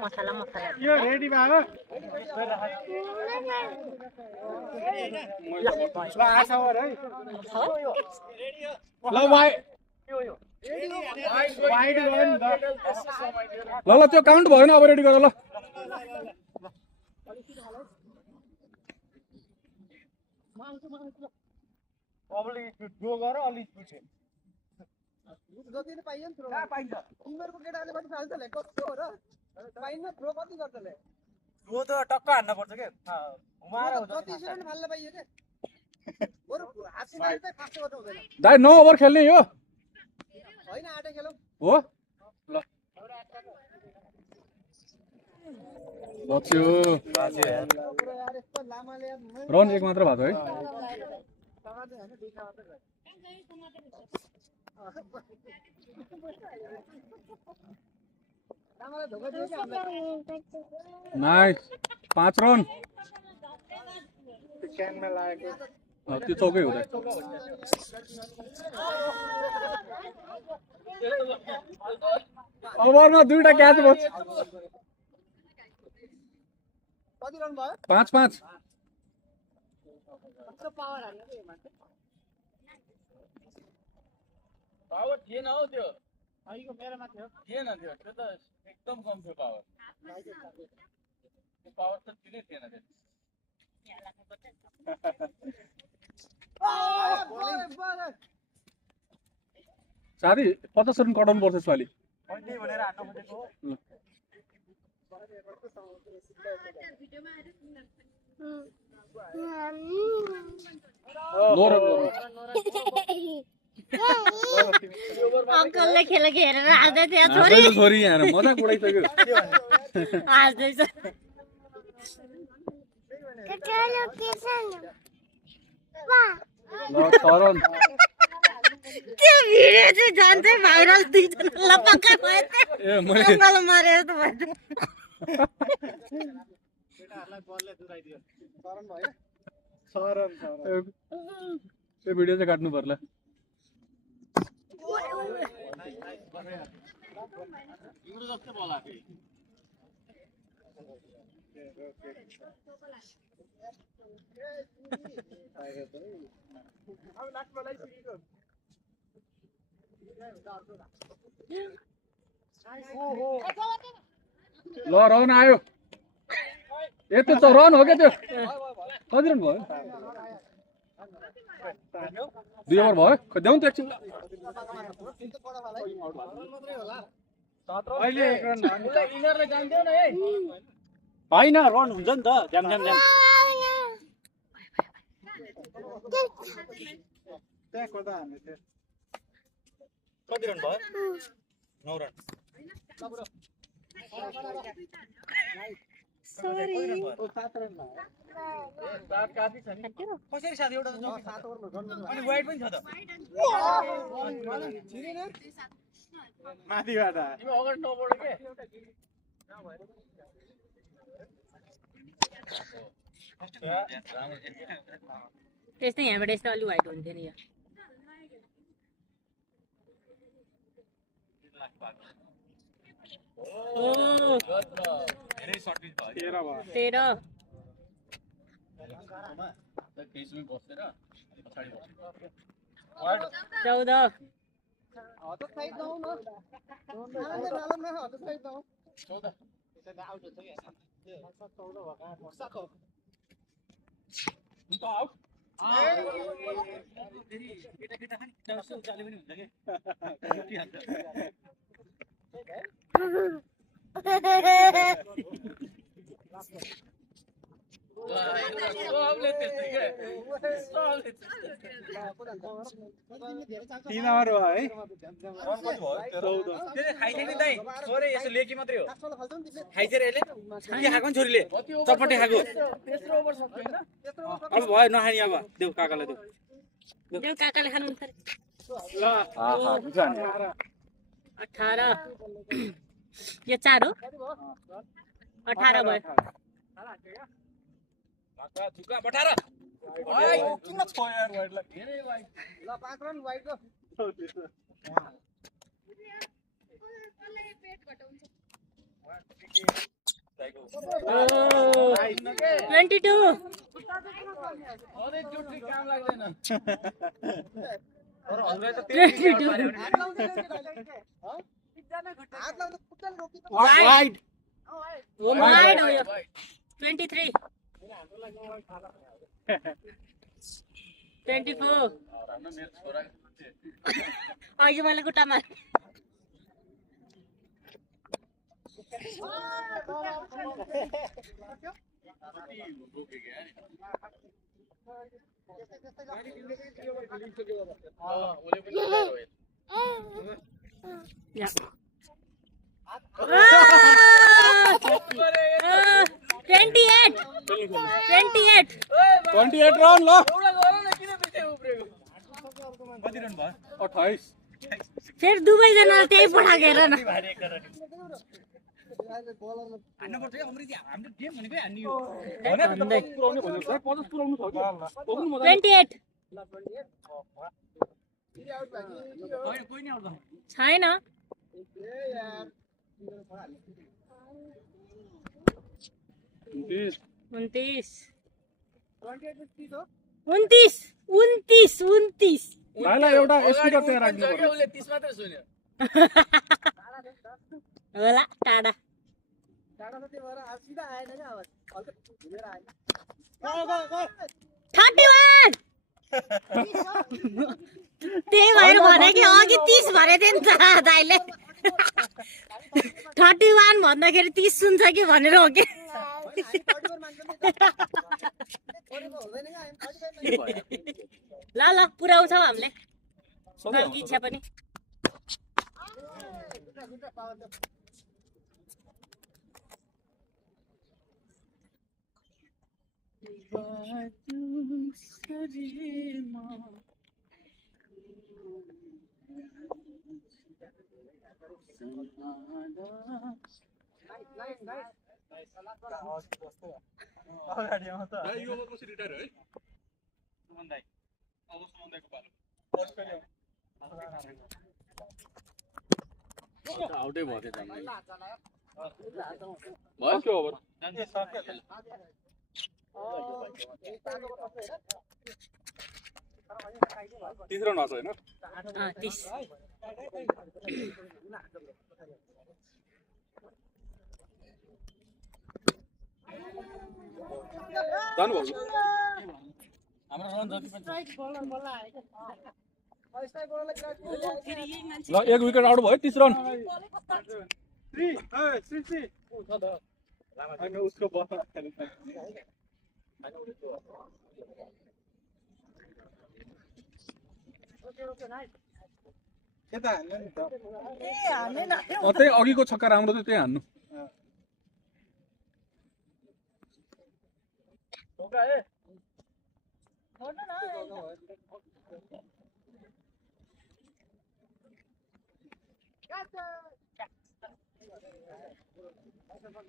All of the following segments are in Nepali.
मसाला मसाला यो रेडी भयो ल आसावर है ल भाइ वाइड गर्नु नि त ल ल त्यो काउन्ट भएन अब रेडी गर ल अबले ड्रो गर अलि पछि जति नै पाइयो नि थ्रो पाइन्छ उमेरको केटाले पनि फाल्छ ले कस्तो हो र पाइन्न थ्रो कति गर्छ ले ड्रो त टक्क हान्न पर्छ के उमाएर हुन्छ जति सुन नि फाल्न पाइयो के बरु हातले चाहिँ फास्ट गर्नु हुँदैन दाइ 9 ओभर खेल्ने यो हैन आटे खेलौ हो ल बच्यो रन एक मात्र भएको है नाइस 5 रन क्याङमा लागेको त्यो चौकै हुँदै ओभरमा दुईटा क्याच बच कति रन भयो 5-5 कस्तो पावर हाल्यो के मान्छे पावर थिएन हौ त्यो अहिलेको मेरोमा थियो थिएन त्यो त्यो त एकदम कम थियो पावर त्यो पावर त थिनै थिएन त्यो साथी 50 रन कटाउनु पर्छ यसपालि त्यही भनेर हान्न खोजेको अंकलले खेलेको हेरेर हाँस्दै थियो छोरी छोरी यहाँ मजाक उडाइसक्यो हाँस्दैछ ल 6 रन त्यो भिडियो चाहिँ झन् चाहिँ भाइरल दुईजना लपक्का भयो ए मैले अङ्कल मारे जस्तो भयो केटाहरुलाई बलले दुराइदियो सरन भयो सरन यो भिडियो चाहिँ काट्नु पर्ला तिम्रो जस्तो बोला फेरि अब लास्टमा लाई सिरीको ल रन आयो ए त्यो त रन हो क्या त्यो कति रन भयो 2 ओभर भयो खै देऊ न त एकछिन अहिले 1 रन इनरले जान्थ्यो न है होइन रन हुन्छ नि त ध्यान ध्यान ध्यान त्यहाँ कोदा हान्ने थियो कति रन भयो 9 रन सरी ओ 7 रन भयो सात काफी छ नि कसरी साथी एउटा 7 ओभरमा गन अनि वाइड पनि छ त छिरेन माथिबाट तिमी अगाडि नबढ के त्यस्तै यहाँबाट यस्तो अलि वाइट हुन्थ्यो नि यहाँ धेरै सर्ट पिच भयो 13 भयो 13 केसमै बसेर पछाडि बस्यो 14 हत साइड जाऊ न आनन्द नालम न हत साइड जाऊ 14 त्यसले आउट हुन्छ के 14 भका मसाको हुन्छ आउट फेरि केटा केटा खान दसो उचाले पनि हुन्छ के उठिहाल्छ सबले त्यस्तै के सबले 3 ओभर भयो है रन कति भयो 14 त्यसले खाइथेन नि दाइ छोरे यसो लेकी मात्रै हो खाइछे रे यसले के खाएको नि छोरीले चपटे खाएको तेस्रो ओभर सक्छ हैन त्यत्रो अब भयो नखानी अब देऊ काकालाई देऊ देउ काकाले खानु मन ल आहा बुझान 18 यो 4 हो 18 भयो मात्रा झुका बटार ओइ किन छ यार वाइडलाई धेरै वाइड ल 5 run wide go 22 wide wide हो यो 23 24 अघि मैले खुट्टामा या 28 रन ल कति रन भयो 28 फेरि दुवैजना त्यही पठाएको हेर न हान्नु पर्छ है अमृत हाम्रो टिम भनेकै हान्ने हो पुराउने भन्नु सर 50 पुराउनु छ कि ओक्नु मजा 28 कोही नि आउँछ छैन 29 29 भाइलाई एउटा स्पिकर त्यहाँ राख्नु पर्यो उसले 30 मात्र सुन्यो होला टाढा टाढा त त्यो भएर अब सिधा आएन नि आवाज हल्का घुमेर आएन 31 त्यही भएर भने कि अघि 30 भने थियो नि त दाइले 31 भन्दाखेरि 30 सुन्छ कि भनेर हो कि ल ल पुऱ्याउँछौ हामीले बाँकी इच्छा पनि अगाडि आउँछ भाइ यो ओभर पछि रिटायर है सुमन दाइ अब सुमन दाइको पालो आउटै भयो त्यो भयो के ओभर तीसरा नाच हैन 30 जानु भयो हाम्रो रन जति पनि ल एक विकेट आउट भयो 30 रन 3 उसको बल त्यही अघिको छक्का राम्रो थियो त्यही हान्नु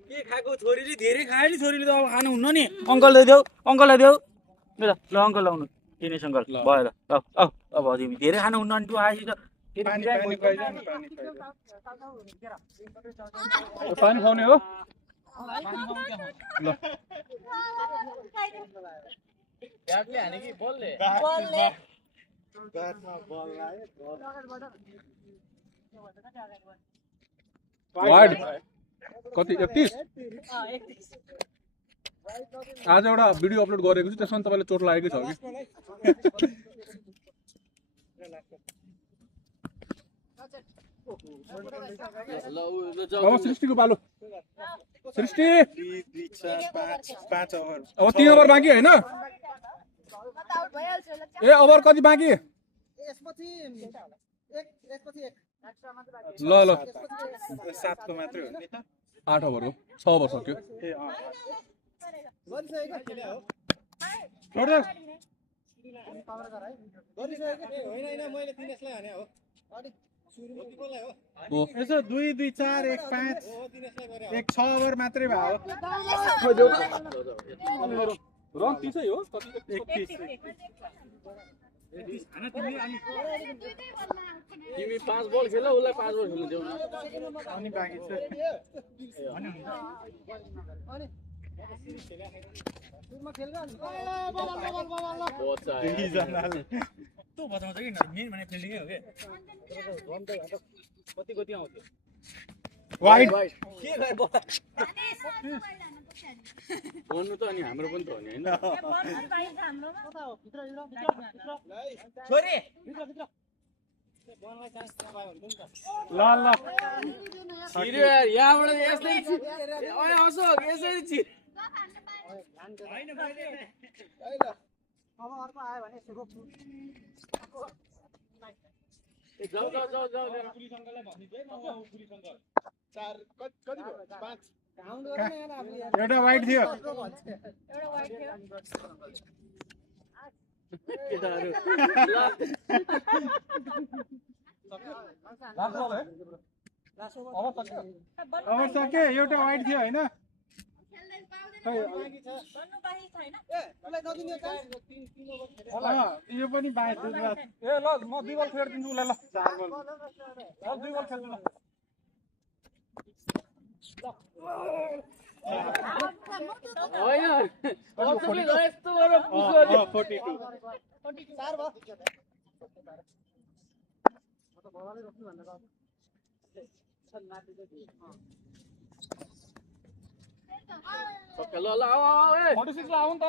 के खाएको छोरीले धेरै खायो नि छोरीले त अब खानु हुन्न नि अङ्कललाई देऊ अङ्कललाई देऊ ल ल अङ्कल लाउनु दिनेश अङ्कल भयो ल अब तिमी धेरै खानु हुन्न नि तँ आएपछि त पानी खुवाउने हो ल ब्याटले हाने कि बलले वाइड कति 31 आज एउटा भिडियो अपलोड गरेको छु त्यसमा तपाईले चोट लागेकै छ कि अब सृष्टिको पालो सृष्टि 5 ओभर अब 3 ओभर बाँकी हैन ए ओभर कति बाँकी यसपछि एक ल ल 7 को मात्रै हो नि त 8 ओभर हो 6 ओभर सक्यो गरिसकेको होइन मैले दिनेशलाई हाने हो अनि सुरुमा कसलाई हो यसो 2 2 4 1 5 एक 6 ओभर मात्रै भयो रन 30 हो कति 31 तिमी 5 बल खेल उसलाई 5 बल खेल्न देऊ न अनि बाँकी छ तँ बचाउँछ कि मेन भने फिल्डिङै हो के कति कति आउँथ्यो वाइड के गरे भन्नु त अनि हाम्रो पनि त हो नि हैन छोरी ल ल छिर्यो यार यहाँबाट यसरी ओए हसो यसरी छिर जाऊ जाऊ जाऊ जाऊ पुलिस अङ्कललाई भनिदिए म पुलिस अङ्कल एउटा वाइड थियो केटाहरु अब सके एउटा वाइड थियो हैन यो पनि बाइस ए ल म 2 बल फेर्दिन्छु उसलाई ल 4 बल ल 2 बल खेल्नु ल होइन अचुकले ल यस्तो गरेर पुग्यो नि 42 ल ल आऊ ए 46 ला आउ नि त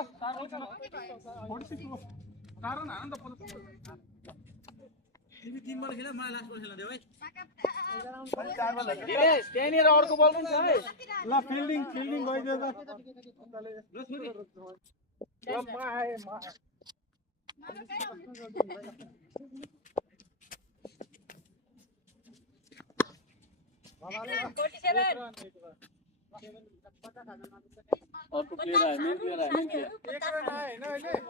46 लो कारण हान नि त तिमी 3 बल खेल मलाई लास्ट बल खेल्न देऊ है दिनेश त्यहीँनिर अर्को बल पनि छ है ल फिल्डिङ गइदियो त ल माए अर्को प्लेयर आयो मेन प्लेयर आयो मेन प्लेयर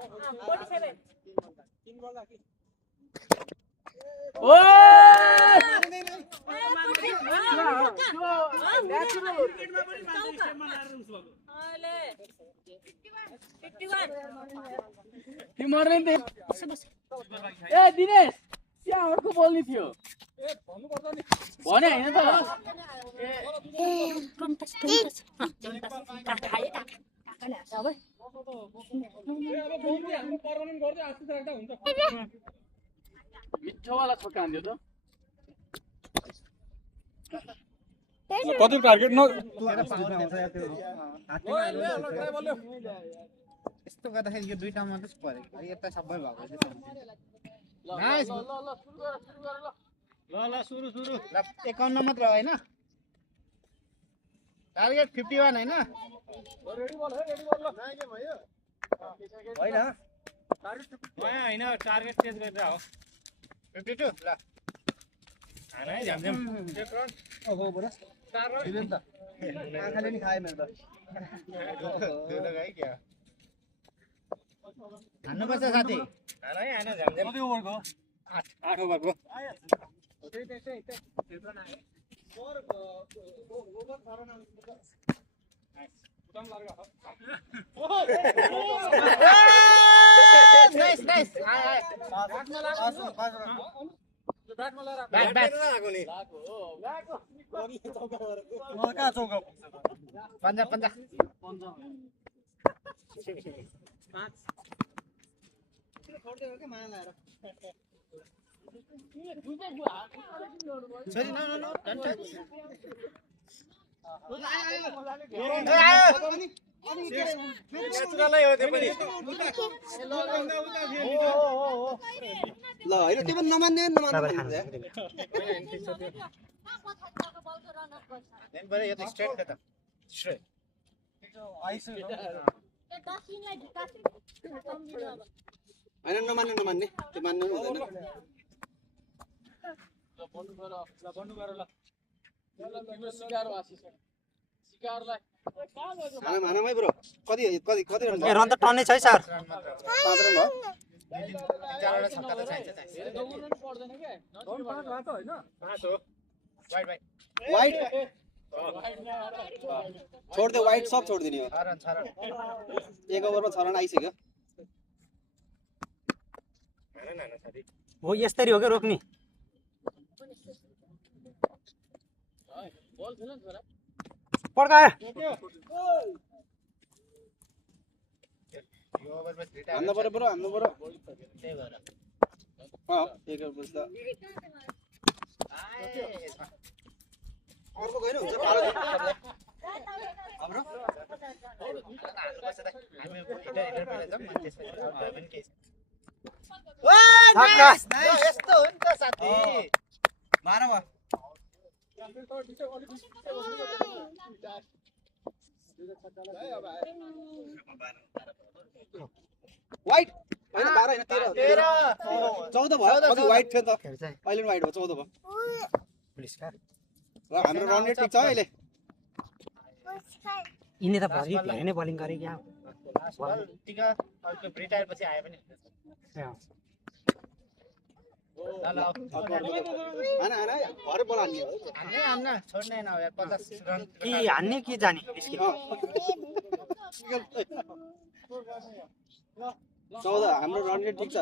ओ तिमीहरुले नि ए दिनेश त्यहाँ अर्को बल नि थियो भने हैन त मिठोवाला छक्का हान्दियो त कति टार्गेट न यस्तो गर्दाखेरि यो दुईटा मात्रै परेको यता सबै भएको नाइस ल सुरु गर ल ल 51 मात्र हो हैन टार्गेट 51 हैन रेडी बल है रेडी बल ल भयो हैन नयाँ हैन टार्गेट चेन्ज गरेर हो 52 ल हानै झ्याम एक रन ओहो बडा 4 रन दिदैन त आँखाले नि खाए मैले त गए क्या हान्नुपर्छ साथी हानै हान झ्याम कति ओभरको 8 ओभरको नाइस नाइस ब्याट पन्जा Sorry, no, don't touch. नेचुरलै हो त्यो पनि ल हैन त्यो पनि नमान्ने पर यो त स्ट्रेट त स्ट्रेट हैन नमान्ने त्यो मान्नु हुँदैन बन्नु गर ल तिम्रो शिकार आशिष शिकारलाई हानमै ब्रो कति रन ए रन त टन्नै छ है सर 5 रन भयो 4 छक्का त चाहिन्छ धेरै दौड्नु पर्दैन के डन 5 रातो हैन 5 हो वाइड छोड दे वाइड सब छोड दिने हो 6 रन एक ओभरमा 6 रन आइसक्यो हो यस्तरी हो के रोक्नी बल खेल न छोरा पड्कायो हान्नु पर्यो ब्रो हान्नु पर्यो एक ओभर बस्दा अर्को गएन हुन्छ हाम्रो यस्तो हो नि त साथी 12 मा वाइट हैन 12 हैन 13 14 भयो अघि वाइट थियो त अहिले वाइट हो 14 भयो ल हाम्रो रन रेट ठिक छ अहिले यिनी त भरि धेरै नै बलिङ गरे क्या रिटायर पछि आए पनि हैन हैन भरे बोला नि हान्न छोड्ने न यार 50 रन कि हान्ने कि जाने 14 हाम्रो रन रेट ठिक छ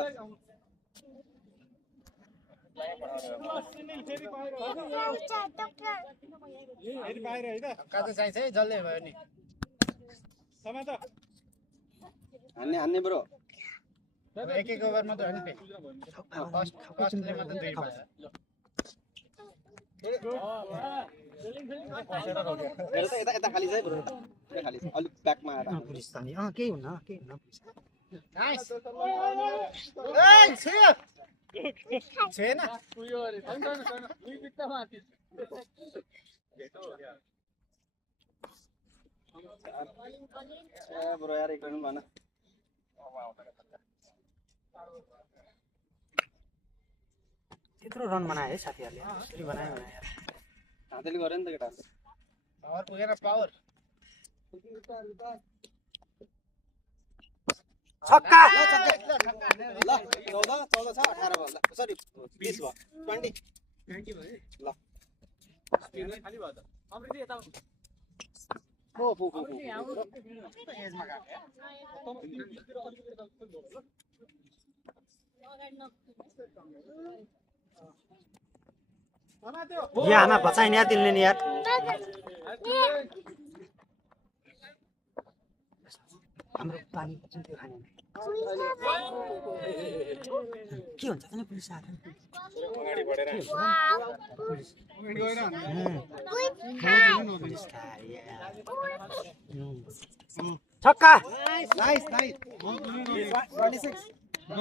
फेरि बाहिर है त काजु चाहिन्छ है जल्लै भयो नि समात हान्ने हान्ने ब्रो एक एक ओभर मात्र हो नि फर्स्टले मात्र 2 पाउँछ यता यता खाली छ है ब्रो यता खाली छ अलि ब्याकमा आएर पुलिस त नि केही हुन्न पुलिस नाइस ए छैन ब्रो यार एक रन भन त्यत्रो रन बनायो है साथीहरुले यसरी बनायो भने यार हातले गरे नि त केटा पावर पुगेन पावर छक्का ल 14 छ 18 भयो ल सरी 20 भयो 20 ल खाली भयो त अमृति यता हो यहाँ आमा बचाइन यार तिमीले नि यार हाम्रो पानी चाहिँ त्यो खाने के हुन्छ त नि पुलिस आएर अगाडि बढेर पुलिस गएर पुलिस छक्का नाइस नाइस 26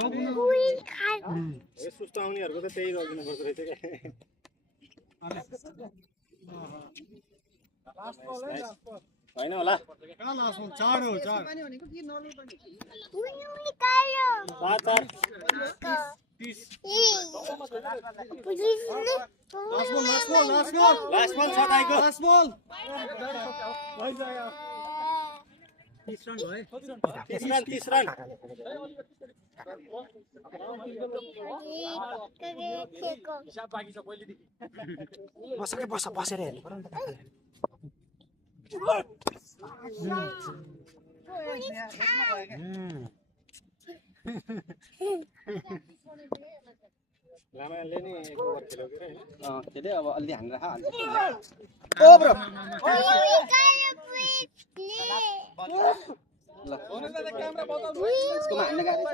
ए सुस्त आउनेहरुको त त्यही गरिदिनु पर्छ रहेछ के हैन होला लास्ट बल चार हो चार पानी भनेको के नर्मल पानी निकाल्यो 30 लास्ट बल छ दाइको लास्ट बल भइ जायो 30 रन भयो 30 रन हिसाब बाँकी छ पहिलेदेखि बसेर हेर्नु पर्यो नि लामाले नि एक ओभर खेल्यो के त्यसले अब अलि हानेर हान्छ ओ ब्रो ल क्यामेरा बदल यसकोमा हान्न गाह्रो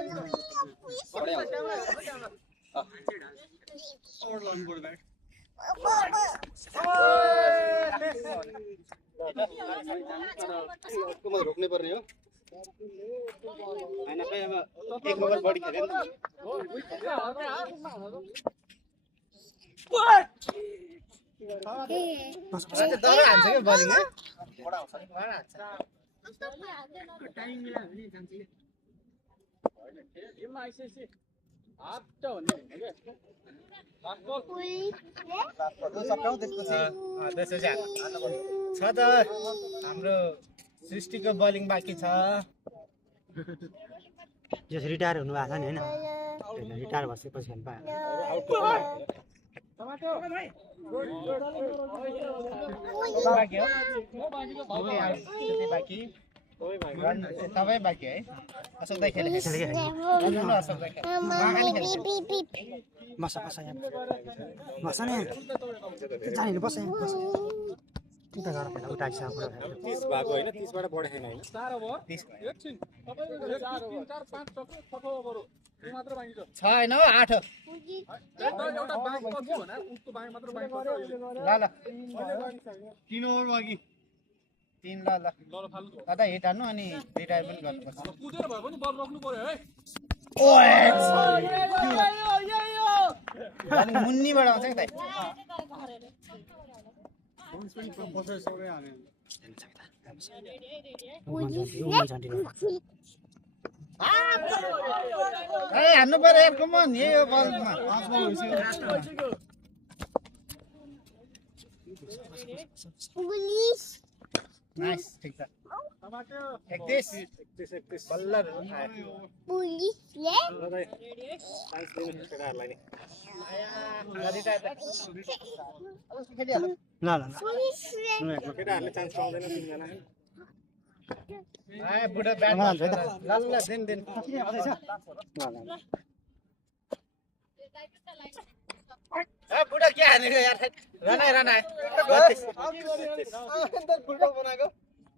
यसकोमा रोक्नै पर्ने हो हैन खै अब एक ओभर बढी खेल्यो नि दर हान्छ के बलिङ है बडा हुन्छ नि बडा हान्छ टाइम मिलायो भने जान्छ के गेममा आइसकेपछि हात त भन्ने के छ त हाम्रो सृष्टिको बलिङ बाँकी छ जस रिटायर हुनु भएको छ नि हैन रिटायर भएपछि खेल्नु पायो बाँकी हो बाँकी तपाईँ बाँकी है असोक्दै खेले बस यहाँ बस नि जाने बस यहाँ बस उता गएर पहिला उता आइसक्यो पुरा 30 भएको होइन 30 बाट बढेन हैन 4 ओभर 30 एकछिन तपाईको 1 2 3 4 5 6 7 ओभर हो यो मात्र बाँकी छ 6 हैन 8 एउटा बाँकी पछि हो न उसको बाँकी मात्र बाँकी पर्छ अहिले ल 3 ओभर बाँकी 3 ल ल फाल्नु दादा हिट हान्नु अनि रिटायर पनि गर्नुपर्छ कुदेर भए पनि बल रोक्नु पर्यो है अनि मुन्नीबाट आउँछ नि दाइ ए हान्नु पर्यो यार कम अन यही हो बलमा 5 बल भइसक्यो नाइस ठीक छ 31 बल्ल केटाहरुले चान्स पाउँदैन तिनजना बुढा ब्याट ल दिन बुढा के हानेको यार रनाए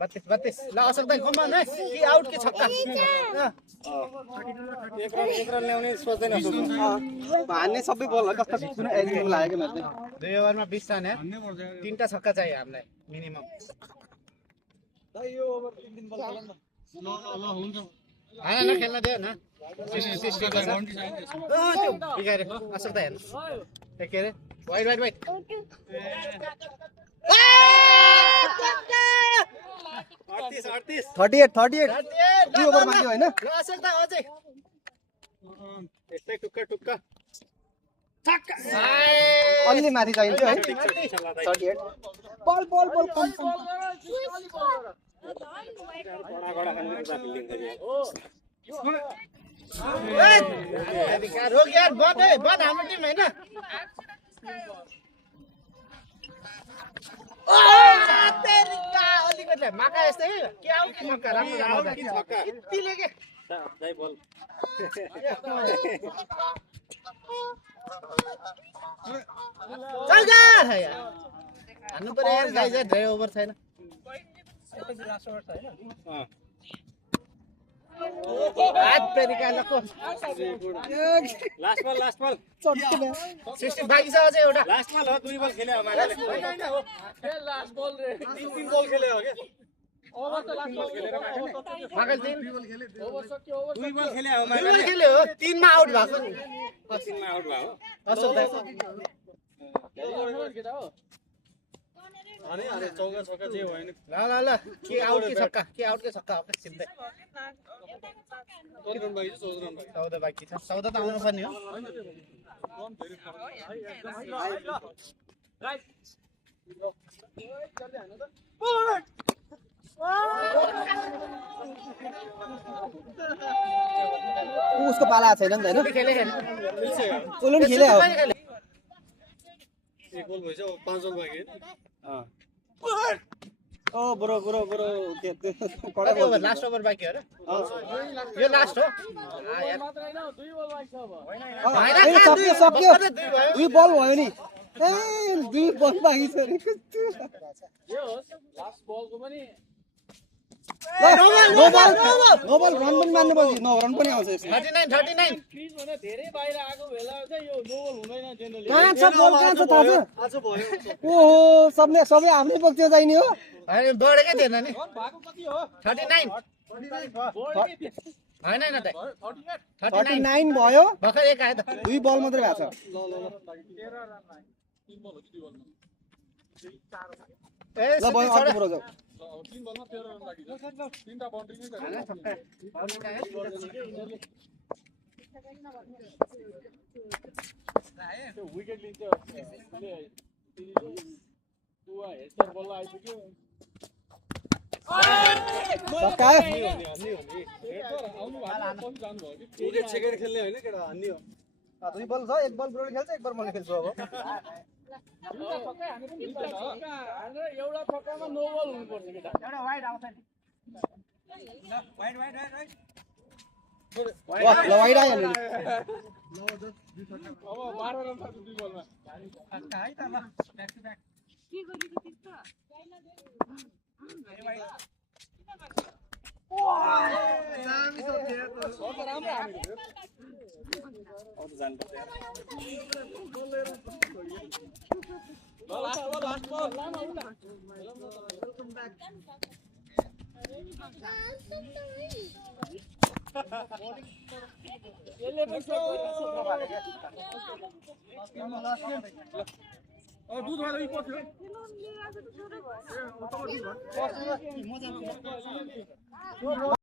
32 ल अशोक दाइ घुम्न न कि आउट कि छक्का एक रन ल्याउने सोच्दैन हान्ने सबै बल कस्तो सुन एजिङ लाग्यो म्याचले 2 ओभरमा 20 रन है 3टा छक्का चाहियो हामीलाई मिनिमम यो ओभर 3 दिन बल खेल्न ल हुन्छ हैन खेल्न दियो न त्यो बिगार्यो अशोक दाइ हेर्नु के अरे वाइड 38 2 ओभर बाँकी हैन ल अशोक दाइ अझै यस्तै टुक्का अलि माथि चाहिन्छ है 38 बल कम रोक यार बद हाम्रो टिम हैन अलिकति माका यस्तै के आउ कि मक्का राम्रो यतिले के दाइ बल चल जा हान्नु पर्यो यार गाइस धेरै ओभर छैन हात पेरिका लको लास्ट बल 60 बाँकी छ अझै एउटा लास्ट बल हो 2 बल खेल्यो मागाले लास्ट बल रे 3 बल खेल्यो हो के ओभर त लास्ट बल खेलेर मागल 3 ओभर सक्यो ओभर 2 बल खेल्यो हो 2 बल खेल्यो हो 3 मा आउट भएको नि 3 मा आउट भयो अशोक दाइ केटा हो अरे चौका छक्का जे भएन ल के आउट के छक्का हो सिधै 14 रन बाँकी छ 14 रन बाँकी 14 बाँकी छ 14 त आउनु पर्ने हो उसको पाला छैन नि त हैन खेले उसले नि खेले हो एक बल भइसक्यो 5 बल बाँकी ओ ब्रो के कति ओभर लास्ट ओभर बाँकी हो र यो लास्ट हो यार मात्र हैन 2 बल बाँकी छ अब सक्यो 2 बल भयो नि ए 2 बल बाँकी छ रे यो लास्ट बलको पनि नो बल रन पनि मान्नु पर्छ नो रन पनि आउँछ यसमा 39 क्रिज भने धेरै बाहिर आएको बेला चाहिँ यो नो बल हुँदैन जेनरली कहाँ छ बल कहाँ छ थाहा छ आज भयो ओहो सबै आफ्नै पक्षमा चाहिने हो हैन बढेकै थिएन नि भएको कति हो 39 हैन दाइ 39 भयो भर्खर एक आयो त 2 बल मात्रै भएको छ 13 रन 3 बल हो 2 बलमा ए ल भयो अर्को ब्रो जाऊ 3 बलमा 13 रन बाँकी छ 3टा बाउन्ड्री नै त्यो विकेट लिन्छ दुवा हेडसर बल आइपुग्यो सक्का आउनु भएको पछि जानुभयो कि विकेट सेकेन्ड खेल्ने होइन केटा हान्ने हो 2 बल छ एक बल ब्रोले खेल्छ एक बल मैले खेल्छु अब दुईटा छक्का हाने पनि दुईटा छक्का हानेर एउटा छक्कामा नो बल हुनुपर्छ केटा एउटा वाइड आउँछ नि ल वाइड आयो नि अब 12 रन छ 2 बलमा है त ल ब्याक टु ब्याक दुध वाला